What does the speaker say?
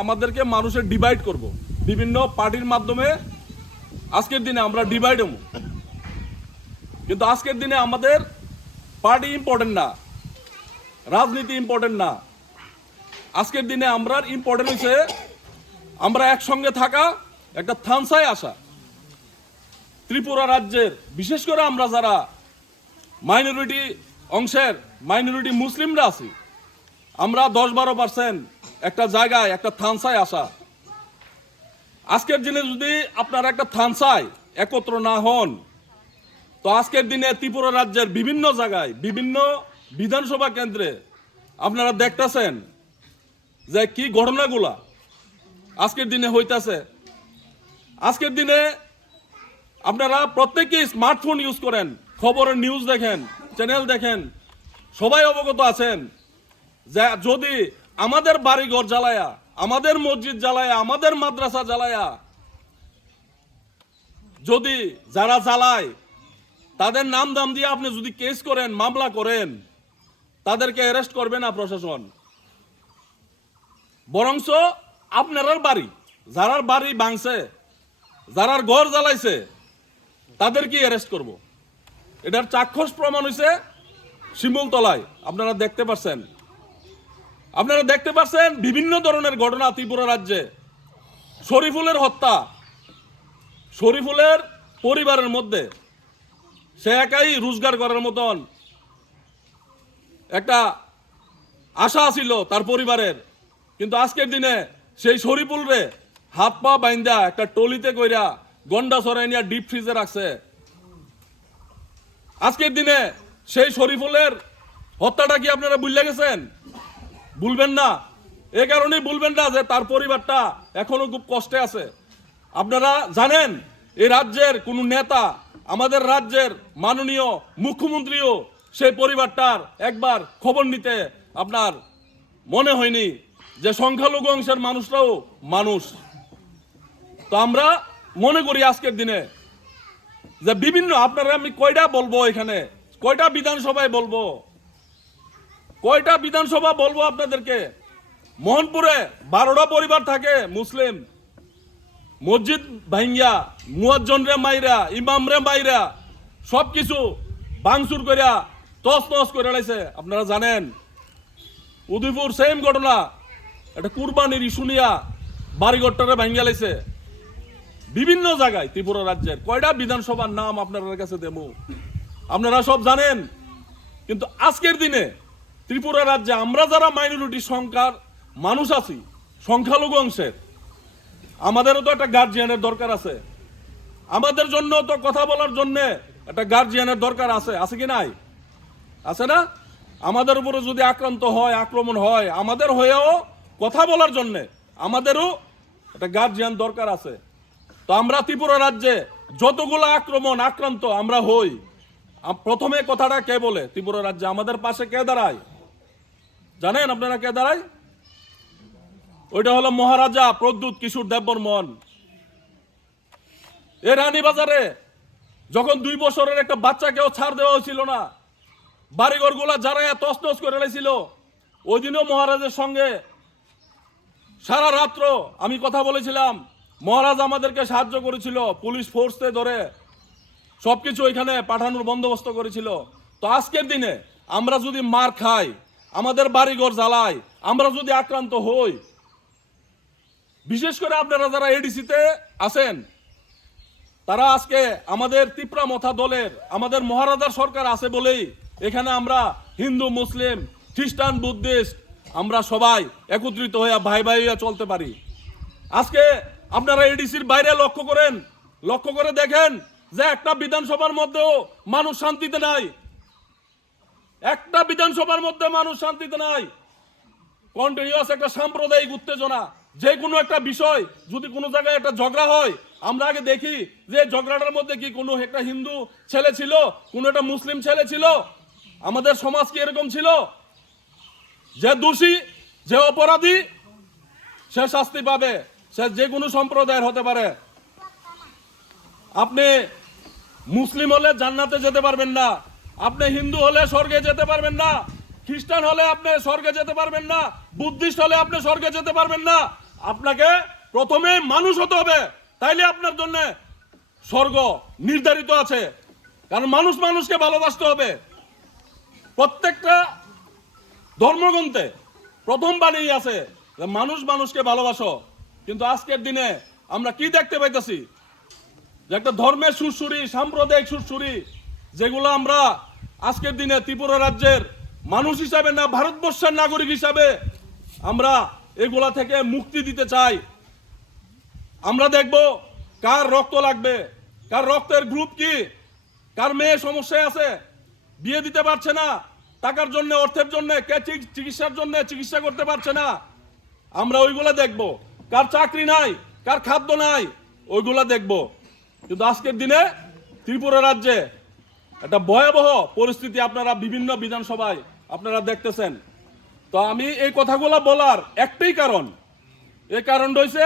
আমাদেরকে মানুষের ডিভাইড করব বিভিন্ন পার্টির মাধ্যমে। আজকের দিনে আমরা ডিভাইড হব, কিন্তু আজকের দিনে আমাদের পার্টি ইম্পর্টেন্ট না, রাজনীতি ইম্পর্টেন্ট না। আজকের দিনে আমরা ইম্পর্টেন্ট হচ্ছে আমরা একসঙ্গে থাকা, একটা থানসায় আসা। ত্রিপুরা রাজ্যের বিশেষ করে আমরা যারা মাইনরিটি অংশের মাইনরিটি মুসলিমরা আছি, আমরা 10-12% একটা জায়গায় একটা থানসায় আসা। আজকের দিনে যদি আপনারা একটা থানসায় একত্র না হন, তো আজকের দিনে ত্রিপুরা রাজ্যের বিভিন্ন জায়গায় বিভিন্ন বিধানসভা কেন্দ্রে আপনারা দেখতেছেন যে কি ঘটনাগুলা আজকের দিনে হইতাছে। আজকের দিনে আপনারা প্রত্যেকেই স্মার্টফোন ইউজ করেন, খবরের নিউজ দেখেন, চ্যানেল দেখেন, সবাই অবগত আছেন যে যদি আমাদের বাড়িঘর জ্বালায়া, আমাদের মসজিদ জ্বালায়া, আমাদের মাদ্রাসা জ্বালায়া যদি যারা জ্বালায় তাদের নাম দাম দিয়ে আপনি যদি কেস করেন, মামলা করেন, তাদেরকে অ্যারেস্ট করবে না প্রশাসন, বরঞ্চ আপনার বাড়ি, যারার বাড়ি ভাঙছে, যারার ঘর জ্বালাইছে, তাদেরকে অ্যারেস্ট করব। এটার চাক্ষুষ প্রমাণ হয়েছে শিমুলতলায়। আপনারা দেখতে পাচ্ছেন বিভিন্ন ধরনের ঘটনা ত্রিপুরা রাজ্যে। শরীফুলের হত্যা, শরীফুলের পরিবারের মধ্যে সে একাই রোজগার করার মতন একটা আশা ছিল তার পরিবারের, কিন্তু আজকের দিনে সেই শরীফুলরে হাত পা বাইন্দা একটা টলিতে কইরা গন্ডা সরাই নিয়ে ডিপ ফ্রিজে রাখছে। আজকের দিনে সেই শরীফুলের হত্যাটা কি আপনারা ভুলে গেছেন? ভুলবেন না। এ কারণেই ভুলবেন না যে তার পরিবারটা এখনো খুব কষ্টে আছে। আপনারা জানেন এই রাজ্যের কোন নেতা, আমাদের রাজ্যের মাননীয় মুখ্যমন্ত্রীও সেই পরিবারটার একবার খবর নিতে আপনার মনে হয়নি যে সংখ্যালঘু অংশের মানুষরাও মানুষ। তো আমরা মনে করি আজকের দিনে যে বিভিন্ন আপনারা, আমি কয়টা বলবো এখানে, কয়টা বিধানসভায় বলবো, কয়টা বিধানসভা বলবো আপনাদেরকে। মোহনপুরে 12টা পরিবার থাকে মুসলিম, মসজিদ ভাঙ্গিয়া, মুয়াজ্জন রে মাইরা, ইমাম রে মাইরা, সবকিছু ভাঙচুর করিয়া তস নস করে লাইছে। আপনারা জানেন উদয়পুর সেম ঘটনা, একটা কুরবানির ইস্যু নিয়া বাড়িঘরটারে ভাঙ্গিয়া লাইছে। বিভিন্ন জায়গায় ত্রিপুরা রাজ্যের কয়টা বিধানসভার নাম আপনাদের কাছে দেব, আপনারা সব জানেন। কিন্তু আজকের দিনে ত্রিপুরা রাজ্যে আমরা যারা মাইনরিটি সংখ্যার মানুষ আছি, সংখ্যালঘু অংশের, আমাদেরও তো একটা গার্জিয়ানের দরকার আছে। আমাদের জন্য তো কথা বলার জন্য একটা গার্জিয়ানের দরকার আছে, আছে কি নাই? আছে না? আমাদের উপরে যদি আক্রান্ত হয়, আক্রমণ হয়, আমাদের হয়েও কথা বলার জন্য আমাদেরও একটা গার্জিয়ান দরকার আছে। তো আমরা ত্রিপুরা রাজ্যে যতগুলো আক্রান্ত আমরা হই, প্রথমে কথাটা কে বলে? ত্রিপুরা রাজ্যে আমাদের পাশে কে দাঁড়ায় জানেন আপনারা? কে দাঁড়ায়? ওইটা হলো মহারাজা প্রদ্যুৎ কিশোর দেববর্মন। এ রানীবাজারে যখন 2 বছরের একটা বাচ্চাকেও ছাড় দেওয়া হয়েছিল না, বাড়িঘর গুলা যারা তছনছ করে রেখেছিল, ওই দিনও মহারাজের সঙ্গে সারা রাত্র আমি কথা বলেছিলাম। মহারাজ আমাদেরকে সাহায্য করেছিল, পুলিশ ফোর্সে ধরে সবকিছু এখানে পাঠানোর বন্দোবস্ত করেছিল। তো আজকের দিনে আমরা যদি মার খাই, আমাদের বাড়িঘর জ্বালাই, আমরা যদি আক্রান্ত হই, বিশেষ করে আপনারা যারা এডিসিতে আছেন, তারা আজকে আমাদের তিপ্রা মথা দলের, আমাদের মহারাজার সরকার আছে বলেই এখানে আমরা হিন্দু, মুসলিম, খ্রিস্টান, বুদ্ধিস্ট আমরা সবাই একত্রিত হয়ে ভাই ভাই হইয়া চলতে পারি। আজকে আপনারা এডিসির বাইরে লক্ষ্য করে দেখেন যে একটা বিধানসভার মধ্যেও মানুষ শান্তিতে নাই, একটা বিধানসভার মধ্যে মানুষ শান্তিতে নাই। কন্টিনিউয়াস একটা সাম্প্রদায়িক উত্তেজনা। যে কোনো একটা বিষয় যদি কোনো জায়গায় একটা ঝগড়া হয়, আমরা আগে দেখি যে ঝগড়াটার মধ্যে কি কোনো একটা হিন্দু ছেলে ছিল, কোনো একটা মুসলিম ছেলে ছিল। আমাদের সমাজ কি এরকম ছিল? যে দোষী, যে অপরাধী, সে শাস্তি পাবে, সে যে কোনো সম্প্রদায়ের হতে পারে। আপনি মুসলিম হলে জান্নাতে যেতে পারবেন না, আপনি হিন্দু হলে স্বর্গে যেতে পারবেন না, খ্রিস্টান হলে আপনি স্বর্গে যেতে পারবেন না, বুদ্ধিস্ট হলে আপনি স্বর্গে যেতে পারবেন না, আপনাকে প্রথমে মানুষ হতে হবে, তাইলে আপনার জন্য স্বর্গ নির্ধারিত আছে। কারণ মানুষ মানুষকে ভালোবাসতে হবে। প্রত্যেকটা ধর্মগ্রন্থে প্রথম বাণী আছে যে মানুষ মানুষকে ভালোবাসো। কিন্তু আজকের দিনে আমরা কি দেখতে পাইতেছি, যে একটা ধর্মের সুরসুরি, সাম্প্রদায়িক সুরসুরি, যেগুলো আমরা আজকের দিনে ত্রিপুরা রাজ্যের মানুষ হিসাবে না, ভারতবর্ষের নাগরিক হিসাবে আমরা এগুলা থেকে মুক্তি দিতে চাই। আমরা দেখব কার রক্ত লাগবে, কার রক্তের গ্রুপ কি, কার মেয়ে সমস্যায় আছে, বিয়ে দিতে পারছে না, টাকার জন্য, অর্থের জন্য, কে চিকিৎসার জন্য চিকিৎসা করতে পারছে না, আমরা ওইগুলা দেখব। কার চাকরি নাই, কার খাদ্য নাই, ওইগুলা দেখব। কিন্তু আজকের দিনে ত্রিপুরা রাজ্যে একটা ভয়াবহ পরিস্থিতি আপনারা বিভিন্ন বিধানসভায় আপনারা দেখতেছেন। তো আমি এই কথাগুলো বলার একটাই কারণ, এই কারণ রয়েছে